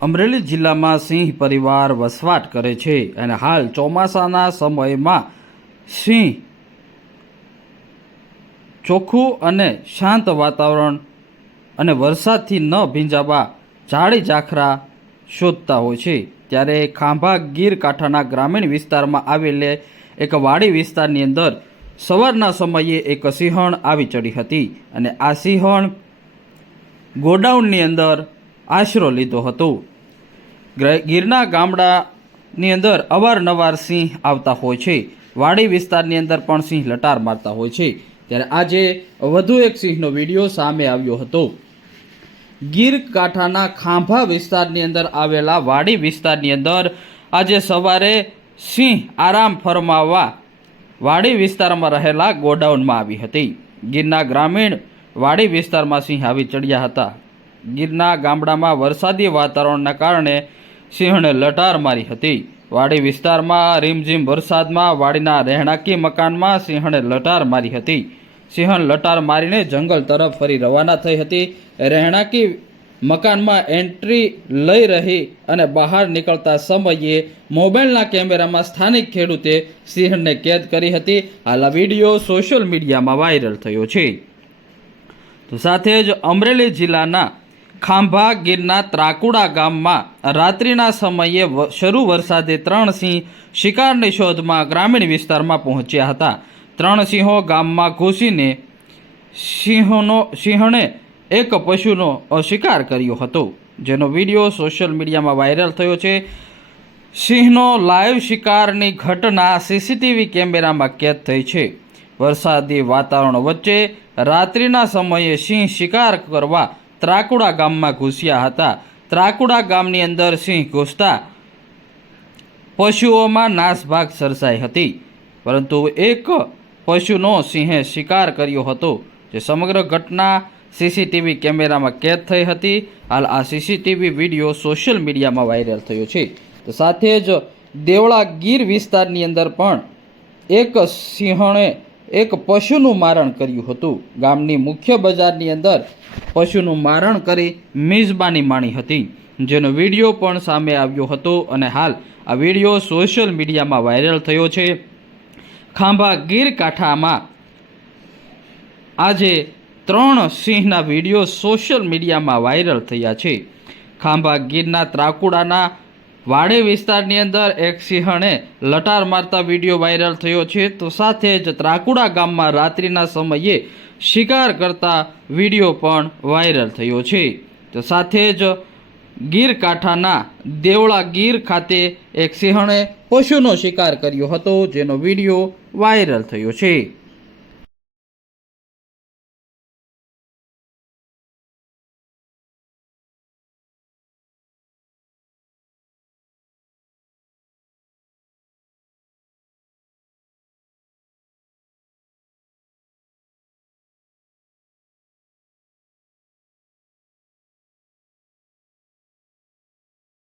અમરેલી જિલ્લામાં સિંહ પરિવાર વસવાટ કરે છે અને હાલ ચોમાસાના સમયમાં સિંહ ચોખ્ખું અને શાંત વાતાવરણ અને વરસાદથી ન ભીંજાવા ઝાડી ઝાખરા શોધતા હોય છે। ત્યારે ખાંભા ગીર કાંઠાના ગ્રામીણ વિસ્તારમાં આવેલે એક વાડી વિસ્તારની અંદર સવારના સમયે એક સિંહણ આવી ચડી હતી અને આ સિંહણ ગોડાઉનની અંદર આશરો લીધો હતો। ગીરના ગામડાની અંદર અવારનવાર સિંહ આવતા હોય છે। વાડી વિસ્તારની અંદર પણ સિંહ લટાર મારતા હોય છે। ત્યારે આજે વધુ એક સિંહનો વિડીયો સામે આવ્યો હતો। ગીર કાંઠાના ખાંભા વિસ્તારની અંદર આવેલા વાડી વિસ્તારની અંદર આજે સવારે સિંહ આરામ ફરમાવવા વાડી વિસ્તારમાં રહેલા ગોડાઉનમાં આવી હતી। ગીરના ગ્રામીણ વાડી વિસ્તારમાં સિંહ આવી ચડ્યા હતા। ગીરના ગામડામાં વરસાદી વાતાવરણના કારણે સિંહણે લટાર મારી હતી। વાડી વિસ્તારમાં રીમઝીમ વરસાદમાં વાડીના રહેણાંકી મકાનમાં સિંહણે લટાર મારી હતી। સિંહણ લટાર મારીને જંગલ તરફ ફરી રવાના થઈ હતી। રહેણાંકી મકાનમાં એન્ટ્રી લઈ રહી અને બહાર નીકળતા સમયે મોબાઈલના કેમેરામાં સ્થાનિક ખેડૂતે સિંહણને કેદ કરી હતી। હાલ આ વિડીયો સોશિયલ મીડિયામાં વાયરલ થયો છે। તો સાથે જ અમરેલી જિલ્લાના ખાંભા ગીરના ત્રાકુડા ગામમાં રાત્રિના સમયે શરૂ વરસાદે 3 સિંહ શિકારની શોધમાં ગ્રામીણ વિસ્તારમાં પહોંચ્યા હતા। 3 સિંહો ગામમાં ઘૂસીને સિંહણે એક પશુનો શિકાર કર્યો હતો, જેનો વિડીયો સોશિયલ મીડિયામાં વાયરલ થયો છે। સિંહનો લાઈવ શિકારની ઘટના સીસીટીવી કેમેરામાં કેદ થઈ છે। વરસાદી વાતાવરણ વચ્ચે રાત્રિના સમયે સિંહ શિકાર કરવા ત્રાકુડા ગામમાં ઘૂસ્યા હતા। ત્રાકુડા ગામની અંદર સિંહ ઘૂસતા પશુઓમાં નાસભાગ સર્જાઈ હતી, પરંતુ એક પશુનો સિંહે શિકાર કર્યો હતો, જે સમગ્ર ઘટના સીસીટીવી કેમેરામાં કેદ થઈ હતી। હાલ આ સીસીટીવી વિડીયો સોશિયલ મીડિયામાં વાયરલ થયો છે। તો સાથે જ દેવળા ગીર વિસ્તારની અંદર પણ એક સિંહણે એક પશુનું મારણ કર્યું હતું। ગામની મુખ્ય બજારની અંદર પશુનું મારણ કરી મિજબાની માણી હતી, જેનો વિડીયો પણ સામે આવ્યો હતો અને હાલ આ વિડીયો સોશિયલ મીડિયામાં વાયરલ થયો છે। ખાંભા ગીર કાંઠામાં આજે 3 સિંહના વિડીયો સોશિયલ મીડિયામાં વાયરલ થયા છે। ખાંભા ગીરના ત્રાકુડાના વાડી વિસ્તારની અંદર એક સિંહણે લટાર મારતા વિડીયો વાયરલ થયો છે। તો સાથે જ ત્રાકુડા ગામમાં રાત્રિના સમયે શિકાર કરતા વિડીયો પણ વાયરલ થયો છે। તો સાથે જ ગીર કાંઠાના દેવળા ગીર ખાતે એક સિંહણે પશુનો શિકાર કર્યો હતો, જેનો વિડીયો વાયરલ થયો છે।